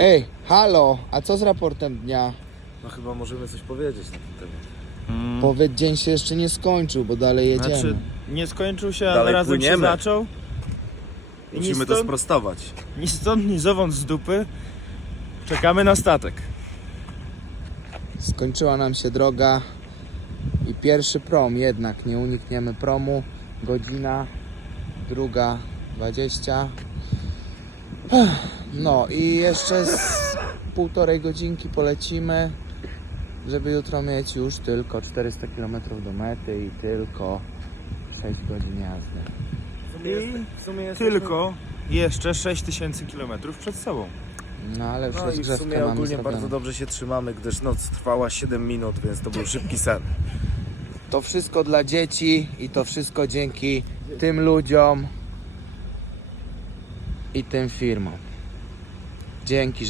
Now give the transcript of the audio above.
Ej, halo, a co z raportem dnia? No chyba możemy coś powiedzieć na ten temat. Mm. Powiedz, dzień się jeszcze nie skończył, bo dalej jedziemy. Znaczy, nie skończył się, ale Dalej razem się płyniemy. zaczął. I ni Musimy to stąd, sprostować. ni stąd, ni zowąd z dupy. Czekamy na statek. Skończyła nam się droga i pierwszy prom jednak, nie unikniemy promu. Godzina, druga, 20. Ech, No i jeszcze z półtorej godzinki polecimy, żeby jutro mieć już tylko 400 km do mety i tylko 6 godzin jazdy. I w sumie jesteśmy- Tylko jeszcze 6000 km przed sobą. No ale już No i w rozgrzewkę sumie mamy ogólnie zrobioną. bardzo dobrze się trzymamy, gdyż noc trwała 7 minut, więc to był szybki sen. To wszystko dla dzieci i to wszystko dzięki tym ludziom i tym firmom. Dzięki, że